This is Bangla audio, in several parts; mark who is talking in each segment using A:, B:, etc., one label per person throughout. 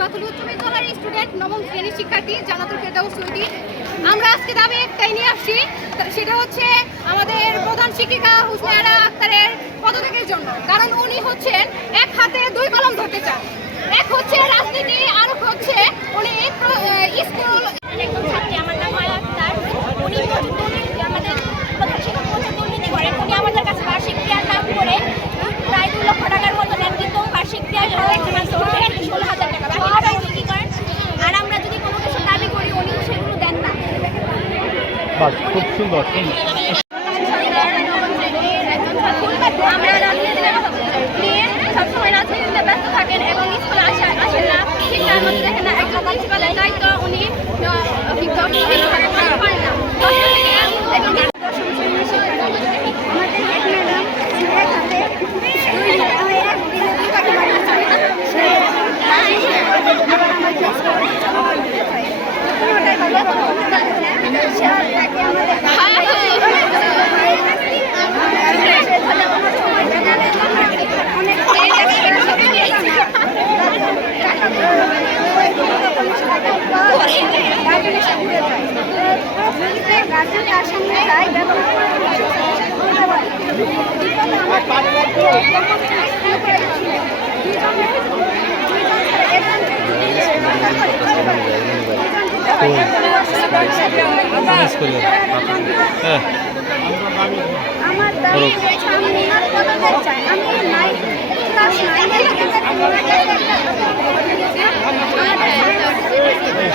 A: বাতুল উচ্চ বিদ্যালয়ের স্টুডেন্ট নবম শ্রেণির শিক্ষার্থী জানাতুল ফেরদাউস সৌদি আমরা আজকে দাবি একটাই নিয়ে আসছি সেটা হচ্ছে আমাদের প্রধান শিক্ষিকা হুসনায়রা আক্তারের পদত্যাগের জন্য। কারণ উনি হচ্ছেন এক হাতে দুই কলম ধরতে চান। এক হচ্ছে রাজনীতি, আর হচ্ছে উনি স্কুল
B: একজন ছাত্রী আমার নাম মায়া আক্তার উনি প্রচুর দুর্নীতি আমাদের প্রধান শিক্ষক প্রচুর দুর্নীতি করেন উনি আমাদের কাছে বার্ষিক ক্রিয়ার নাম করে প্রায় দু লক্ষ টাকার মতো নেন কিন্তু বার্ষিক ক্রিয়ার ষোলো হাজার টাকা বাকিটা উনি কি করেন আর আমরা যদি কোনো কিছু দাবি করি উনি সেগুলো দেন না
C: বাস খুব সুন্দর
B: আমরা রাজনীতি নিয়ে সবসময় রাজনীতিতে ব্যস্ত থাকেন এবং স্কুলে আসা আসেন না শিক্ষার মধ্যে দেখেন না একজন প্রিন্সিপালের দায়িত্ব উনি পারেন না দশটা থেকে একজন
D: আমাদের হেড ম্যাডাম এক হাতে দুই আমি এক দিনে দুই কাঠি বানিয়েছি সে আবার আমার ক্লাস করে কোনোটাই ভালো করতে পারছে না সে আর তাকে আমাদের সে ধরে কোনো সময় দেখা নেই অনেক
C: হ্যাঁ
D: আমার চাই আমি নাইন ক্লাস নাইনে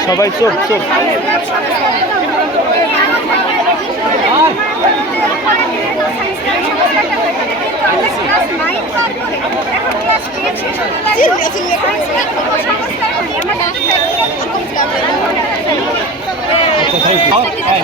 C: সবাই চোখ চোখ কোথায় কি হ্যাঁ।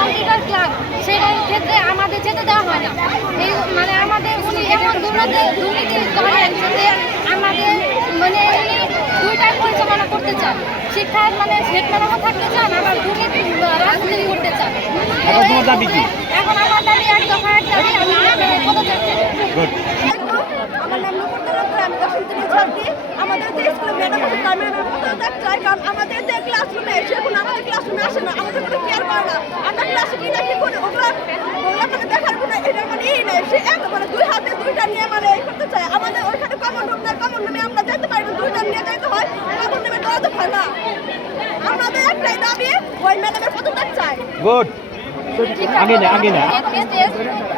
A: কম্পিউটার ক্লাব সেটার ক্ষেত্রে আমাদের যেতে দেওয়া হয় না। এই মানে আমাদের উনি এমন দুর্নীতি দুর্নীতি করেন যে আমাদের মানে উনি দুইটাই পরিচালনা করতে চান। শিক্ষার মানে হেডম্যানও থাকতে চান আবার দুর্নীতি রাজনীতি করতে চান।
C: এখন
A: আমার দাবি এক দফা এক দাবি আমি পদত্যাগ চাই
C: গুড
D: আমার নাম নুপুর দত্ত আমি দশম শ্রেণির ছাত্রী আমাদের যে স্কুলে ম্যাডাম আছে তার ম্যাডাম পদত্যাগ চাই কারণ আমাদের যে ক্লাসরুমে সে এখন আমাদের ক্লাসরুমে আসে না আমাদের কোনো কেয়ার করে না। আমরা ক্লাসে কি না কি করি ওগুলো ওগুলো দেখার কোনো এটা মানে ই নেই। সে এক মানে দুই হাতে দুইটা নিয়ে মানে এই করতে চায়। আমাদের ওইখানে কমন রুম না কমন রুমে আমরা যেতে পারি না দুইটা নিয়ে যেতে হয়। কমন রুমে হয় না। আমাদের একটাই দাবি ওই ম্যাডামের পদত্যাগ চাই
C: গুড আগে না আগে না।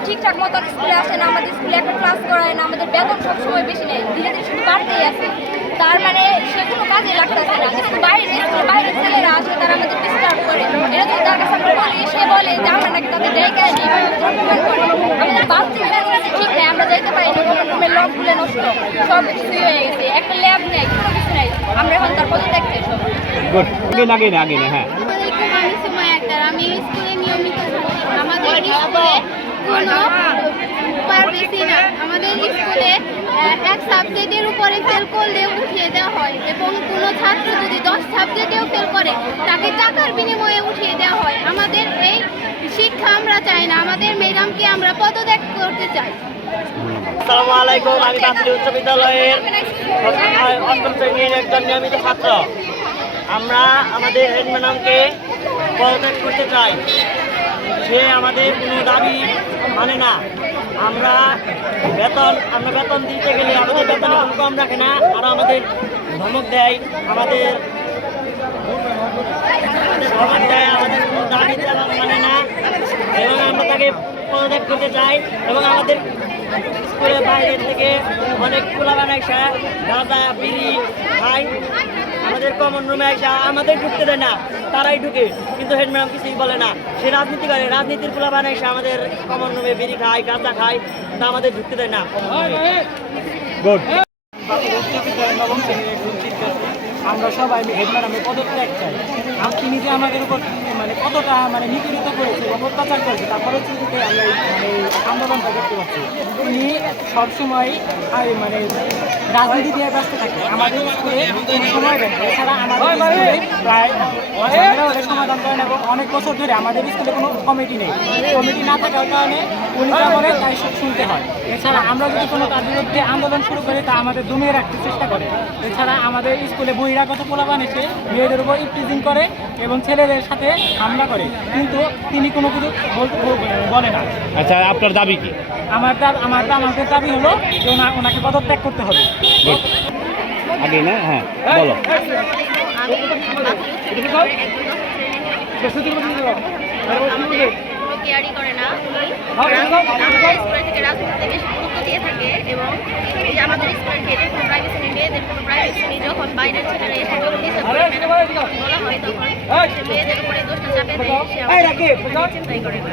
B: ঠিকঠাক মতো স্কুলে আসে না আমাদের স্কুলে একটা ক্লাস করায় না আমাদের বেতন সবসময় বেশি নেই। ধীরে ধীরে শুধু বাড়তেই আছে। তার মানে সেগুলো কাজে লাগতেছে না। কিন্তু বাইরে স্কুলে বাইরের ছেলেরা আসে তারা আমাদের ডিস্টার্ব করে। এটা যদি তার কাছে আমরা বলি সে বলে যে আমরা নাকি তাদের অপমান করে আমাদের বাথরুম ম্যানেজমেন্ট ঠিক নেই আমরা যাইতে পারি না কোনো রুমের লকগুলো নষ্ট সব কিছুই হয়ে গেছে একটা ল্যাব নেই কোনো কিছু নেই। আমরা এখন তার পদত্যাগ চাই। সব
C: আগে না আগে না হ্যাঁ।
A: আমি সুমায়া আক্তার আমি স্কুলে নিয়মিত। আমাদের স্কুলে কোনো পারবেছি না। আমাদের স্কুলে এক সাবজেক্টের উপরে ফেল করলে উঠিয়ে দেওয়া হয় এবং কোনো ছাত্র যদি দশ সাবজেক্টেও ফেল করে, তাকে টাকার বিনিময়ে উঠিয়ে দেওয়া হয়। আমাদের এই শিক্ষা আমরা চাই না, আমাদের ম্যাডামকে আমরা পদত্যাগ করতে চাই।
E: অষ্টম শ্রেণির একজন নিয়মিত ছাত্র। আমরা আমাদের হেড ম্যাডামকে পদত্যাগ করতে চাই। সে আমাদের কোনো দাবি মানে না, আমরা বেতন আমরা বেতন দিতে গেলে আমাদের বেতনে কোনো কম রাখে না আর আমাদের ধমক দেয়, আমাদের ধমক দেয়, আমাদের কোনো দাবি মানে না। এবং আমরা তাকে পদত্যাগ করতে চাই, এবং আমাদের স্কুলের বাইরে থেকে অনেক খোলা বানাইছে গাঁজা বিড়ি খাই আমাদের কমন রুমে এসে আমাদের ঢুকতে দেয় না তারাই ঢুকে। কিন্তু হেড ম্যাডাম কিছুই বলে না। সে রাজনীতি করে রাজনীতির খোলা বানাইছে আমাদের কমন রুমে বিড়ি খায় গাঁজা খায় তা আমাদের ঢুকতে দেয় না।
C: গুড
F: আমরা সবাই হেড ম্যাডামের পদত্যাগ চাই। আর তিনি যে আমাদের উপর মানে কতটা মানে নিপীড়িত করেছে এবং অত্যাচার করেছে তারপরে কিন্তু আমরা এই মানে আন্দোলনটা দেখতে পাচ্ছি। তিনি সবসময় আর মানে রাজনীতি দিয়ে ব্যস্ত থাকে। আমাদের স্কুলে সময় দেন এছাড়া আমাদের স্কুলে প্রায় সমাধান করেন এবং অনেক বছর ধরে আমাদের স্কুলে কোনো কমিটি নেই। কমিটি না থাকার কারণে উনি যা বলে তাই সব শুনতে হয়। এছাড়া আমরা যদি কোনো তার বিরুদ্ধে আন্দোলন শুরু করি তা আমাদের দমিয়ে রাখতে চেষ্টা করে। এছাড়া আমাদের স্কুলে বহিরাগত পোলাপান এসে মেয়েদের উপর ইফটিজিং করে এবং ছেলেদের সাথে হামলা করে। কিন্তু তিনি কোনো কিছু বলতে বলে না।
G: আচ্ছা আপনার দাবি কি?
F: আমার দাবি আমার আমাদের দাবি হলো যে ওনাকে পদত্যাগ করতে হবে।
G: আগে না? হ্যাঁ বলো।
D: করে না থেকে গুরুত্ব দিয়ে থাকে এবং আমাদের স্কুলের কোনো প্রাইভেসি নেই মেয়েদের কোনো প্রাইভেসি নেই যখন বাইরের ছেলেরা এসে যখন ডিস্টার্ব বলা হয় তখন মেয়েদের উপরে দোষটা চাপে দেয় সে আমাদের চিন্তাই করে না